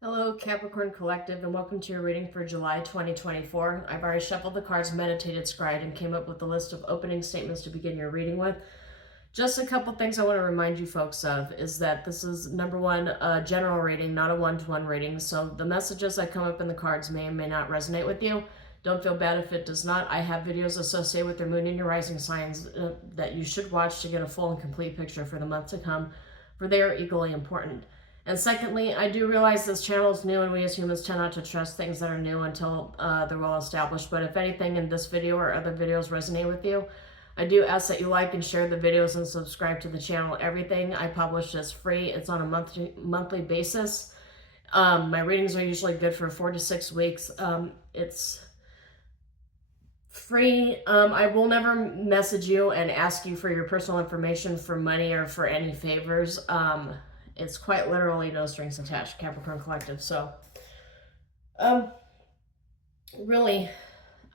Hello, Capricorn Collective, and welcome to your reading for July 2024. I've already shuffled the cards, meditated, scried, and came up with a list of opening statements to begin your reading with. Just a couple things I want to remind you folks of is that this is, number one, a general reading, not a one-to-one reading. So the messages that come up in the cards may or may not resonate with you. Don't feel bad if it does not. I have videos associated with your moon and your rising signs that you should watch to get a full and complete picture for the month to come, for they are equally important. And secondly, I do realize this channel is new and we as humans tend not to trust things that are new until they're well established. But if anything in this video or other videos resonate with you, I do ask that you like and share the videos and subscribe to the channel. Everything I publish is free. It's on a monthly basis. My readings are usually good for 4 to 6 weeks. It's free. I will never message you and ask you for your personal information for money or for any favors. It's quite literally no strings attached, Capricorn Collective. So, really,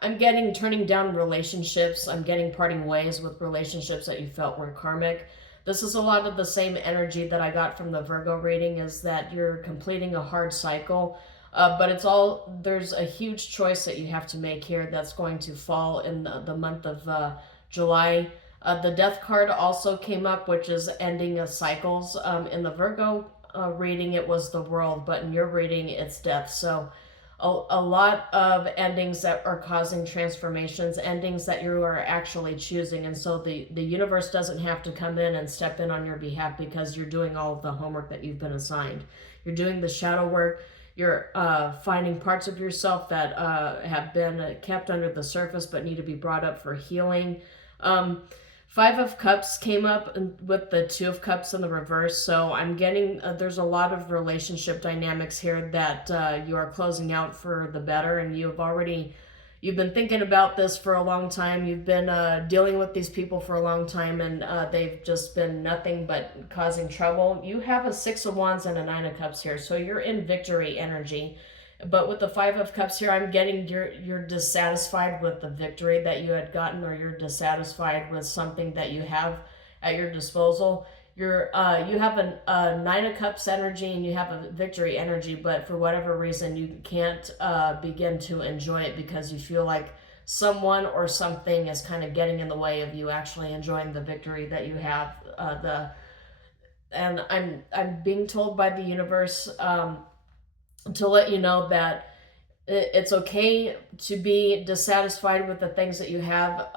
I'm getting turning down relationships. I'm getting parting ways with relationships that you felt were karmic. This is a lot of the same energy that I got from the Virgo reading, is that you're completing a hard cycle. But it's all, there's a huge choice that you have to make here that's going to fall in the month of July. The death card also came up, which is ending of cycles. In the Virgo reading, it was the world, but in your reading, it's death. So a lot of endings that are causing transformations, endings that you are actually choosing. And so the universe doesn't have to come in and step in on your behalf because you're doing all of the homework that you've been assigned. You're doing the shadow work. You're finding parts of yourself that have been kept under the surface but need to be brought up for healing. Five of Cups came up with the Two of Cups in the reverse. So I'm getting, there's a lot of relationship dynamics here that you are closing out for the better. And you've been thinking about this for a long time. You've been dealing with these people for a long time, and they've just been nothing but causing trouble. You have a Six of Wands and a Nine of Cups here. So you're in victory energy. But with the Five of Cups here, I'm getting you're dissatisfied with the victory that you had gotten, or you're dissatisfied with something that you have at your disposal. You have a Nine of Cups energy and you have a victory energy, but for whatever reason you can't begin to enjoy it because you feel like someone or something is kind of getting in the way of you actually enjoying the victory that you have. And I'm being told by the universe to let you know that it's okay to be dissatisfied with the things that you have.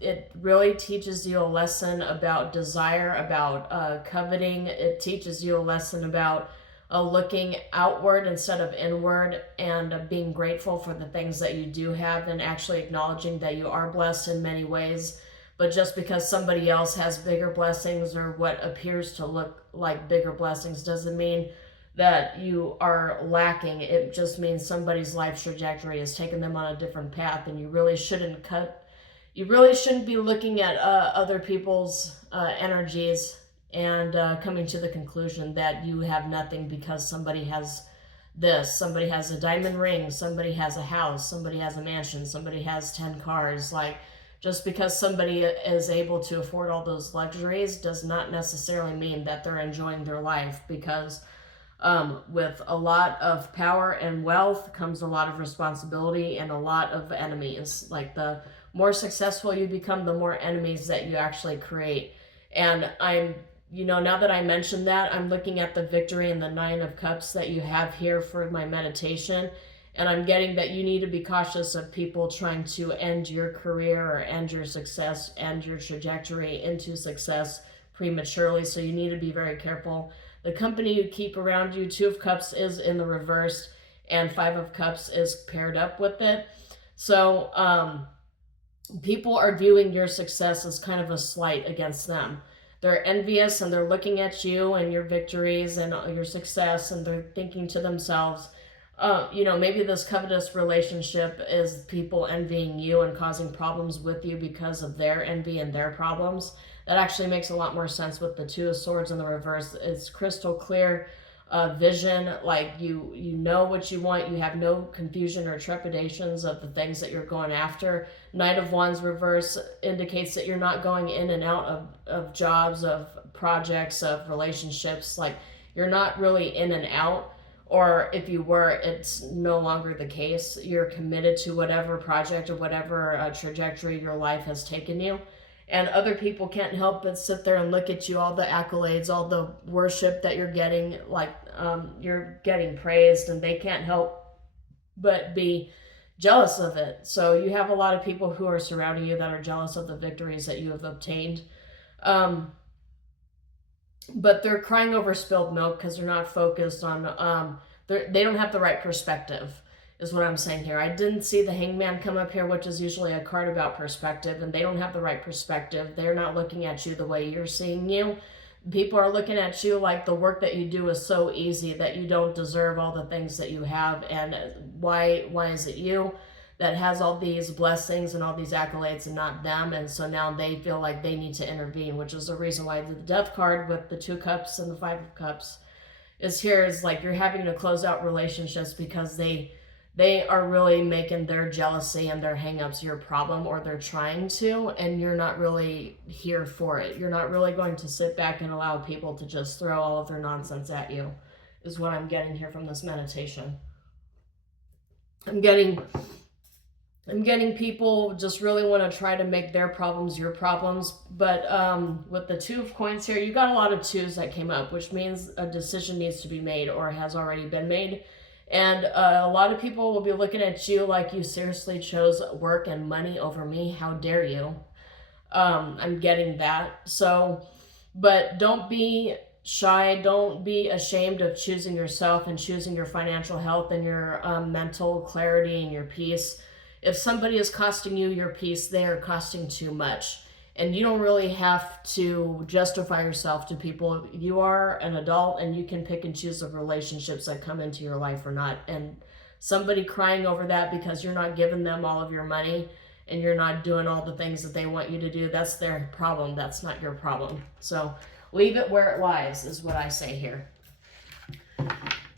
It really teaches you a lesson about desire, about coveting. It teaches you a lesson about looking outward instead of inward, and being grateful for the things that you do have, and actually acknowledging that you are blessed in many ways. But just because somebody else has bigger blessings or what appears to look like bigger blessings doesn't mean that you are lacking. It just means somebody's life trajectory has taken them on a different path, and you really shouldn't be looking at other people's energies and coming to the conclusion that you have nothing because somebody has this, somebody has a diamond ring, somebody has a house, somebody has a mansion, somebody has 10 cars. Like, just because somebody is able to afford all those luxuries does not necessarily mean that they're enjoying their life, because with a lot of power and wealth comes a lot of responsibility and a lot of enemies. Like, the more successful you become, the more enemies that you actually create. And now that I mentioned that, I'm looking at the victory and the Nine of Cups that you have here for my meditation. And I'm getting that you need to be cautious of people trying to end your career or end your success, end your trajectory into success prematurely. So you need to be very careful. The company you keep around you, Two of Cups is in the reverse, and Five of Cups is paired up with it. So people are viewing your success as kind of a slight against them. They're envious and they're looking at you and your victories and your success, and they're thinking to themselves, maybe this covetous relationship is people envying you and causing problems with you because of their envy and their problems. That actually makes a lot more sense with the Two of Swords in the reverse. It's crystal clear vision. Like, you know what you want. You have no confusion or trepidations of the things that you're going after. Knight of Wands reverse indicates that you're not going in and out of jobs, of projects, of relationships. Like, you're not really in and out. or if you were, it's no longer the case. You're committed to whatever project or whatever trajectory your life has taken you. And other people can't help but sit there and look at you, all the accolades, all the worship that you're getting, like you're getting praised, and they can't help but be jealous of it. So you have a lot of people who are surrounding you that are jealous of the victories that you have obtained. But they're crying over spilled milk because they're not focused on, they don't have the right perspective, is what I'm saying here. I didn't see the Hangman come up here, which is usually a card about perspective, and they don't have the right perspective. They're not looking at you the way you're seeing you. People are looking at you like the work that you do is so easy, that you don't deserve all the things that you have, and why is it you that has all these blessings and all these accolades and not them? And so now they feel like they need to intervene, which is the reason why the Death card with the 2 cups and the 5 of cups is here. Is like you're having to close out relationships because they are really making their jealousy and their hangups your problem, or they're trying to, and you're not really here for it. You're not really going to sit back and allow people to just throw all of their nonsense at you, is what I'm getting here from this meditation. I'm getting people just really want to try to make their problems your problems. But with the 2 of coins here, you got a lot of 2s that came up, which means a decision needs to be made or has already been made. And a lot of people will be looking at you like you seriously chose work and money over me. How dare you? I'm getting that. So, but don't be shy. Don't be ashamed of choosing yourself and choosing your financial health and your mental clarity and your peace. If somebody is costing you your peace, they are costing too much. And you don't really have to justify yourself to people. You are an adult, and you can pick and choose the relationships that come into your life or not. And somebody crying over that because you're not giving them all of your money and you're not doing all the things that they want you to do, that's their problem. That's not your problem. So leave it where it lies, is what I say here.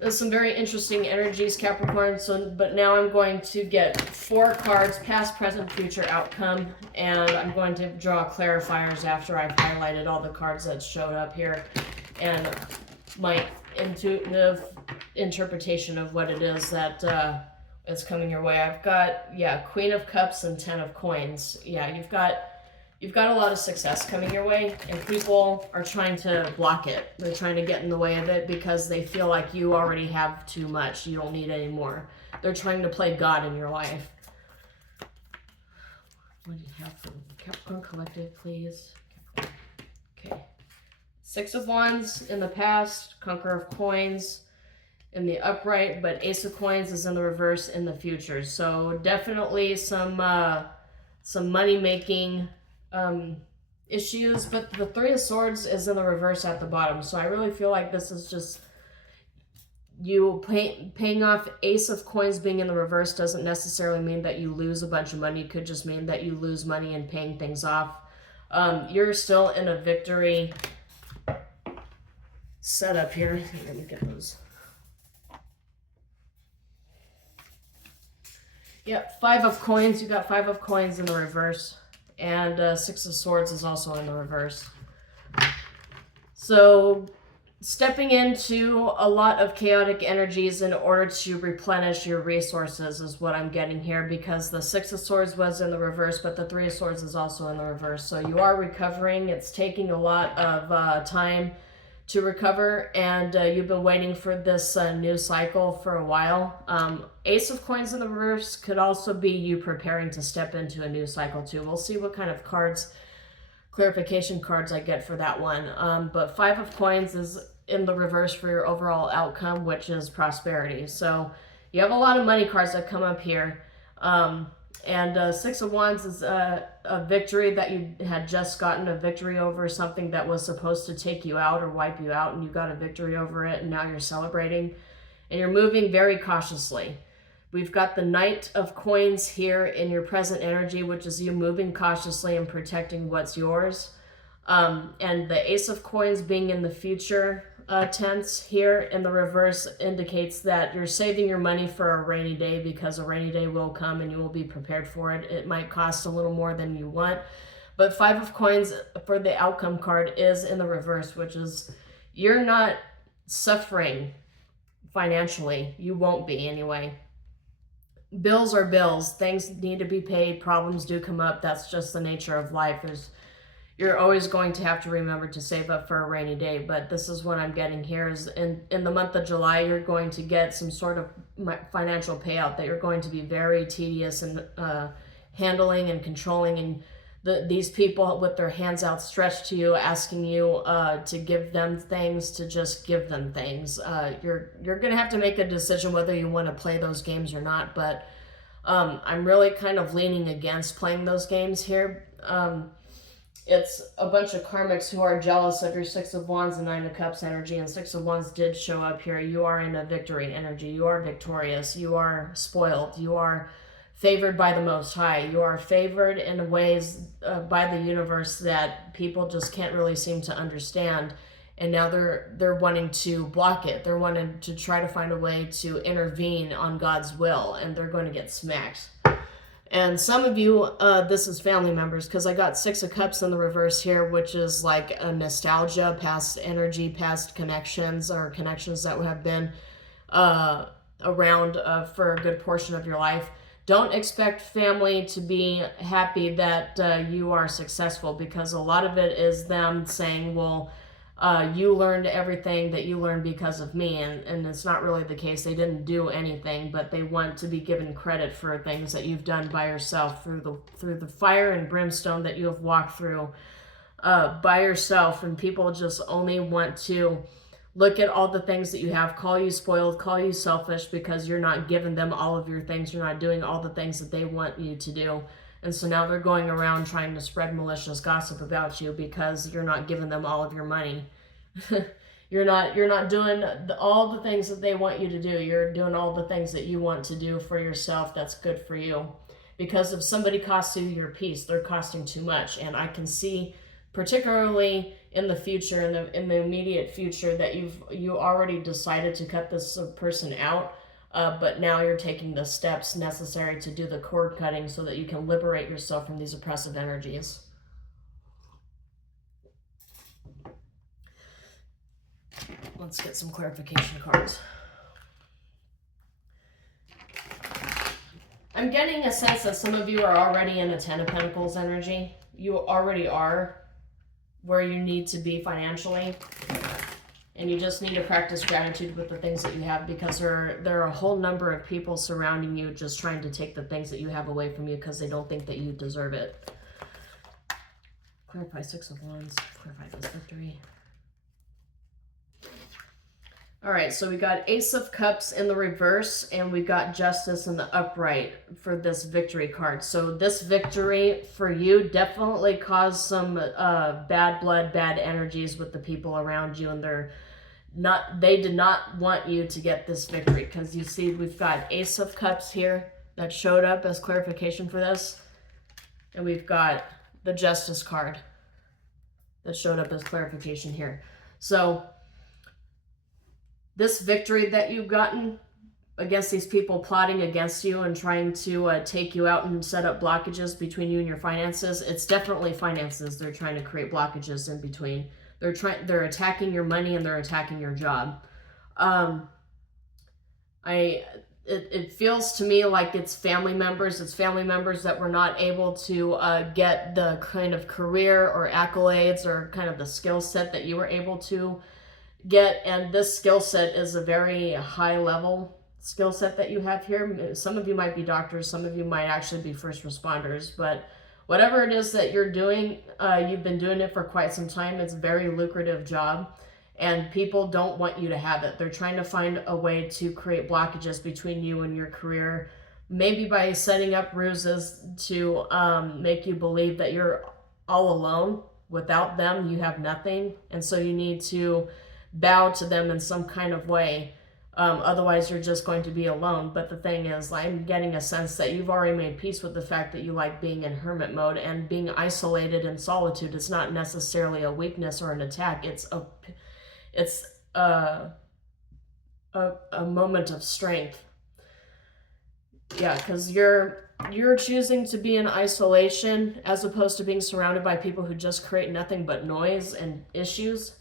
There's some very interesting energies, Capricorn. So, but now I'm going to get 4 cards, past, present, future, outcome, and I'm going to draw clarifiers after I've highlighted all the cards that showed up here, and my intuitive interpretation of what it is that is coming your way. I've got, Queen of Cups and 10 of Coins. Yeah, you've got a lot of success coming your way, and people are trying to block it. They're trying to get in the way of it because they feel like you already have too much. You don't need any more. They're trying to play God in your life. What do you have for Capricorn Collective, please? Okay. 6 of Wands in the past, Conqueror of Coins in the upright, but Ace of Coins is in the reverse in the future. So definitely some money-making issues, but the 3 of Swords is in the reverse at the bottom. So I really feel like this is just you paying off. Ace of Coins being in the reverse doesn't necessarily mean that you lose a bunch of money. It could just mean that you lose money in paying things off. You're still in a victory setup here. Let me get those. Yep, 5 of Coins. You got 5 of Coins in the reverse. And 6 of Swords is also in the reverse. So stepping into a lot of chaotic energies in order to replenish your resources is what I'm getting here, because the 6 of Swords was in the reverse, but the 3 of Swords is also in the reverse. So you are recovering. It's taking a lot of time to recover, and you've been waiting for this new cycle for a while. Ace of Coins in the reverse could also be you preparing to step into a new cycle too. We'll see what kind of cards, clarification cards I get for that one. But 5 of Coins is in the reverse for your overall outcome, which is prosperity. So you have a lot of money cards that come up here. And 6 of Wands is a victory that you had just gotten, a victory over something that was supposed to take you out or wipe you out, and you got a victory over it, and now you're celebrating. And you're moving very cautiously. We've got the Knight of Coins here in your present energy, which is you moving cautiously and protecting what's yours. And the Ace of Coins being in the future tense here in the reverse indicates that you're saving your money for a rainy day, because a rainy day will come and you will be prepared for it. It might cost a little more than you want. But 5 of Coins for the outcome card is in the reverse, which is you're not suffering financially. You won't be anyway. Bills are bills. Things need to be paid. Problems do come up. That's just the nature of life. You're always going to have to remember to save up for a rainy day. But this is what I'm getting here is in the month of July, you're going to get some sort of financial payout that you're going to be very tedious and handling and controlling, and these people with their hands outstretched to you, asking you to give them things, to just give them things. You're gonna have to make a decision whether you want to play those games or not. But I'm really kind of leaning against playing those games here. It's a bunch of karmics who are jealous of your Six of Wands and Nine of Cups energy, and Six of Wands did show up here. You are in a victory energy. You are victorious. You are spoiled. You are favored by the Most High. You are favored in ways by the universe that people just can't really seem to understand. And now they're wanting to block it. They're wanting to try to find a way to intervene on God's will, and they're going to get smacked. And some of you, this is family members, because I got Six of Cups in the reverse here, which is like a nostalgia, past energy, past connections, or connections that have been around for a good portion of your life. Don't expect family to be happy that you are successful, because a lot of it is them saying, well, you learned everything that you learned because of me, and it's not really the case. They didn't do anything, but they want to be given credit for things that you've done by yourself, through the fire and brimstone that you have walked through by yourself. And people just only want to look at all the things that you have, call you spoiled, call you selfish, because you're not giving them all of your things. You're not doing all the things that they want you to do. And so now they're going around trying to spread malicious gossip about you because you're not giving them all of your money. You're not doing all the things that they want you to do. You're doing all the things that you want to do for yourself that's good for you. Because if somebody costs you your peace, they're costing too much. And I can see, particularly in the future, in the immediate future, that you already decided to cut this person out. But now you're taking the steps necessary to do the cord cutting so that you can liberate yourself from these oppressive energies. Let's get some clarification cards. I'm getting a sense that some of you are already in a Ten of Pentacles energy. You already are where you need to be financially. And you just need to practice gratitude with the things that you have, because there are a whole number of people surrounding you just trying to take the things that you have away from you because they don't think that you deserve it. Clarify Six of Wands. Clarify this victory. All right, so we got Ace of Cups in the reverse, and we got Justice in the upright for this victory card. So this victory for you definitely caused some bad blood, bad energies with the people around you, and they did not want you to get this victory, because you see we've got Ace of Cups here that showed up as clarification for this, and we've got the Justice card that showed up as clarification here. So this victory that you've gotten against these people plotting against you and trying to take you out and set up blockages between you and your finances, it's definitely finances. They're trying to create blockages in between. They're attacking your money, and they're attacking your job. It feels to me like it's family members. It's family members that were not able to get the kind of career or accolades or kind of the skill set that you were able to get. And this skill set is a very high level skill set that you have here. Some of you might be doctors, some of you might actually be first responders, but whatever it is that you're doing, you've been doing it for quite some time. It's a very lucrative job, and people don't want you to have it. They're trying to find a way to create blockages between you and your career, maybe by setting up ruses to make you believe that you're all alone. Without them, you have nothing, and so you need to bow to them in some kind of way. Otherwise, you're just going to be alone. But the thing is, I'm getting a sense that you've already made peace with the fact that you like being in hermit mode, and being isolated in solitude is not necessarily a weakness or an attack. It's a moment of strength. Yeah, because you're choosing to be in isolation as opposed to being surrounded by people who just create nothing but noise and issues.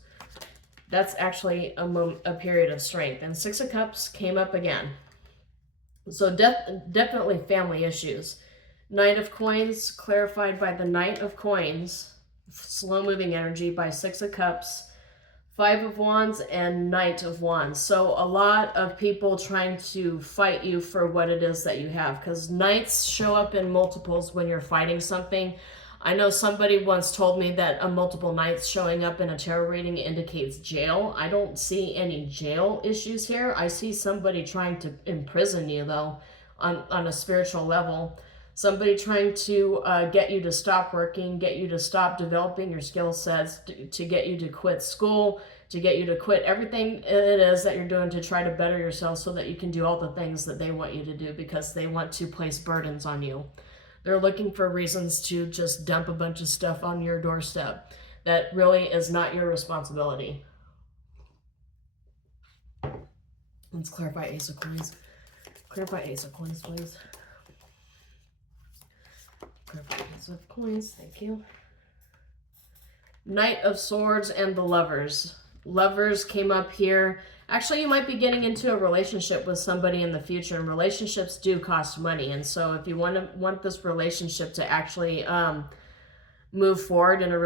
That's actually a period of strength. And Six of Cups came up again. So definitely family issues. Knight of Coins clarified by the Knight of Coins. Slow moving energy by Six of Cups. Five of Wands and Knight of Wands. So a lot of people trying to fight you for what it is that you have. Because Knights show up in multiples when you're fighting something. I know somebody once told me that a multiple Knights showing up in a tarot reading indicates jail. I don't see any jail issues here. I see somebody trying to imprison you, though, on a spiritual level. Somebody trying to get you to stop working, get you to stop developing your skill sets, to get you to quit school, to get you to quit everything it is that you're doing to try to better yourself so that you can do all the things that they want you to do, because they want to place burdens on you. They're looking for reasons to just dump a bunch of stuff on your doorstep that really is not your responsibility. Let's clarify Ace of Coins. Clarify Ace of Coins, please. Clarify Ace of Coins, thank you. Knight of Swords and the Lovers. Lovers came up here. Actually, you might be getting into a relationship with somebody in the future, and relationships do cost money. And so if you want this relationship to actually move forward in a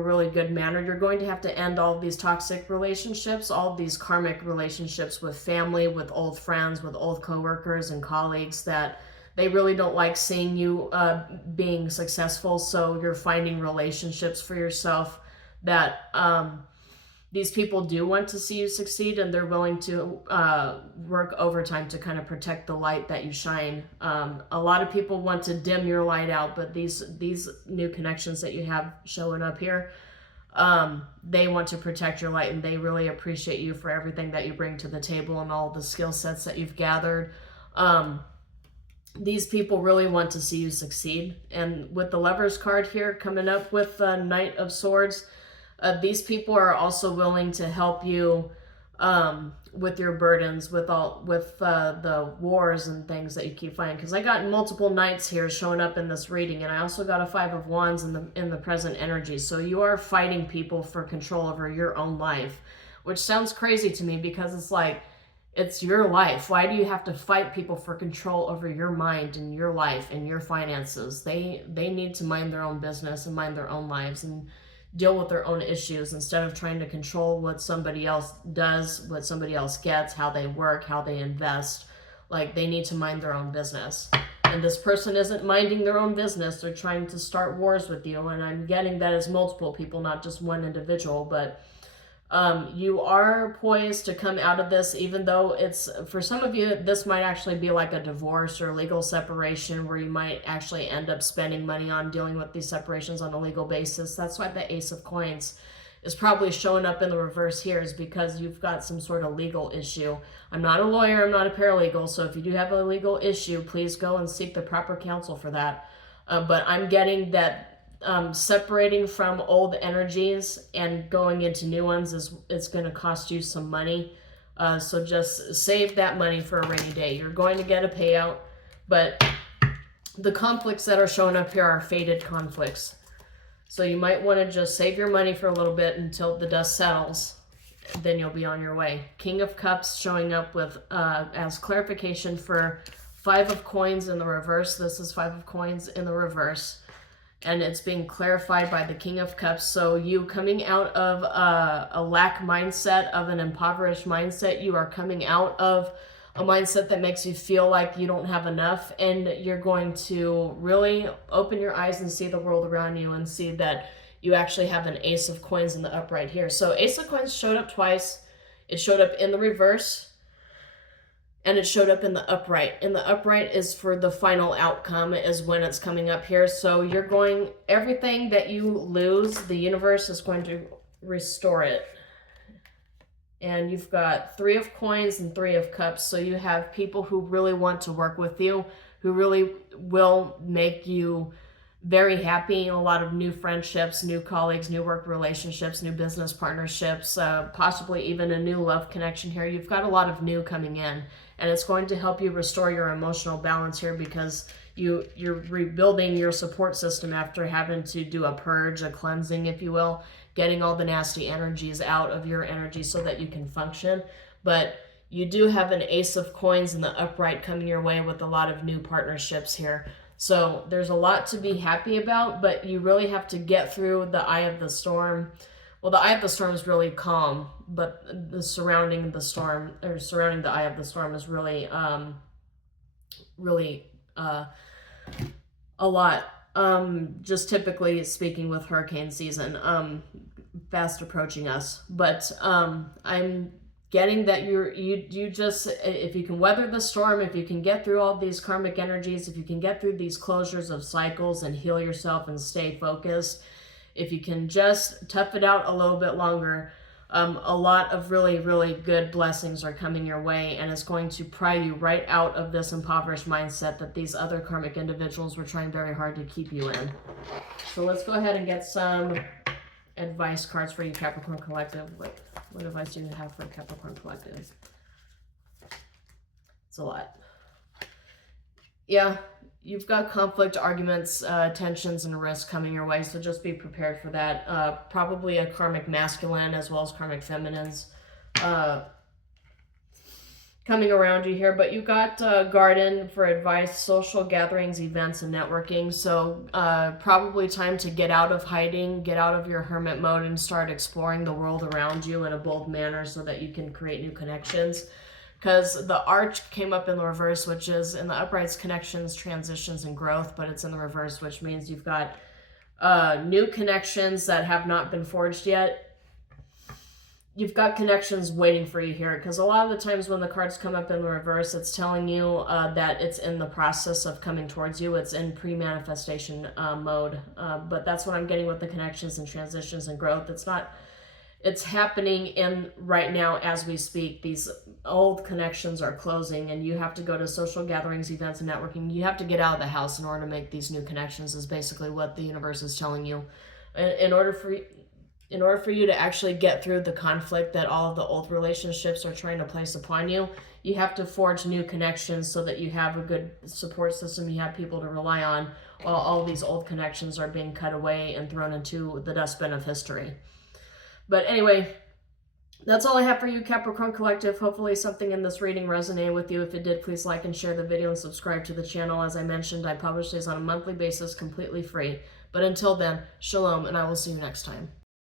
really good manner, you're going to have to end all of these toxic relationships, all of these karmic relationships with family, with old friends, with old coworkers and colleagues that they really don't like seeing you being successful. So you're finding relationships for yourself that these people do want to see you succeed, and they're willing to work overtime to kind of protect the light that you shine. A lot of people want to dim your light out, but these new connections that you have showing up here, they want to protect your light, and they really appreciate you for everything that you bring to the table and all the skill sets that you've gathered. These people really want to see you succeed. And with the Lovers card here coming up with the Knight of Swords, these people are also willing to help you with your burdens, with the wars and things that you keep fighting. Because I got multiple Knights here showing up in this reading, and I also got a Five of Wands in the present energy. So you are fighting people for control over your own life, which sounds crazy to me, because it's like, it's your life. Why do you have to fight people for control over your mind and your life and your finances? They need to mind their own business and mind their own lives and deal with their own issues, instead of trying to control what somebody else does, what somebody else gets, how they work, how they invest. Like, they need to mind their own business. And this person isn't minding their own business. They're trying to start wars with you. And I'm getting that as multiple people, not just one individual. But you are poised to come out of this, even though it's, for some of you, this might actually be like a divorce or legal separation, where you might actually end up spending money on dealing with these separations on a legal basis. That's why the Ace of Coins is probably showing up in the reverse here, is because you've got some sort of legal issue. I'm not a lawyer, I'm not a paralegal, so if you do have a legal issue, please go and seek the proper counsel for that. But I'm getting that separating from old energies and going into new ones it's going to cost you some money. So just save that money for a rainy day. You're going to get a payout, but the conflicts that are showing up here are fated conflicts. So you might want to just save your money for a little bit until the dust settles. Then you'll be on your way. King of Cups showing up with as clarification for Five of Coins in the reverse. This is Five of Coins in the reverse. And it's being clarified by the King of Cups. So you coming out of a lack mindset, of an impoverished mindset, you are coming out of a mindset that makes you feel like you don't have enough, and you're going to really open your eyes and see the world around you and see that you actually have an Ace of Coins in the upright here. So Ace of Coins showed up twice. It showed up in the reverse, and it showed up in the upright. And the upright is for the final outcome, is when it's coming up here. So you're going, everything that you lose, the universe is going to restore it. And you've got Three of Coins and Three of Cups. So you have people who really want to work with you, who really will make you very happy. A lot of new friendships, new colleagues, new work relationships, new business partnerships, possibly even a new love connection here. You've got a lot of new coming in, and it's going to help you restore your emotional balance here, because you're rebuilding your support system after having to do a purge, a cleansing, if you will. getting all the nasty energies out of your energy so that you can function. But you do have an Ace of Coins in the upright coming your way with a lot of new partnerships here. So there's a lot to be happy about, but you really have to get through the eye of the storm. Well, the eye of the storm is really calm, but the surrounding the storm, or surrounding the eye of the storm, is really, a lot. Just typically speaking with hurricane season, fast approaching us. But I'm getting that you just, if you can weather the storm, if you can get through all these karmic energies, if you can get through these closures of cycles and heal yourself and stay focused, if you can just tough it out a little bit longer, a lot of really, really good blessings are coming your way, and it's going to pry you right out of this impoverished mindset that these other karmic individuals were trying very hard to keep you in. So let's go ahead and get some advice cards for you, Capricorn Collective. What advice do you have for Capricorn Collective? It's a lot. Yeah, you've got conflict, arguments, tensions, and risks coming your way, so just be prepared for that. Probably a karmic masculine as well as karmic feminines coming around you here. But you got garden for advice, social gatherings, events, and networking. So probably time to get out of hiding, get out of your hermit mode, and start exploring the world around you in a bold manner so that you can create new connections. Because the arch came up in the reverse, which is in the uprights, connections, transitions, and growth, but it's in the reverse, which means you've got new connections that have not been forged yet. You've got connections waiting for you here, because a lot of the times when the cards come up in the reverse, it's telling you that it's in the process of coming towards you. It's in pre-manifestation mode, but that's what I'm getting with the connections and transitions and growth. It's happening in right now as we speak. These old connections are closing, and you have to go to social gatherings, events, and networking. You have to get out of the house in order to make these new connections, is basically what the universe is telling you. In order for you to actually get through the conflict that all of the old relationships are trying to place upon you, you have to forge new connections so that you have a good support system, you have people to rely on, while all these old connections are being cut away and thrown into the dustbin of history. But anyway, that's all I have for you, Capricorn Collective. Hopefully something in this reading resonated with you. If it did, please like and share the video and subscribe to the channel. As I mentioned, I publish these on a monthly basis, completely free. But until then, shalom, and I will see you next time.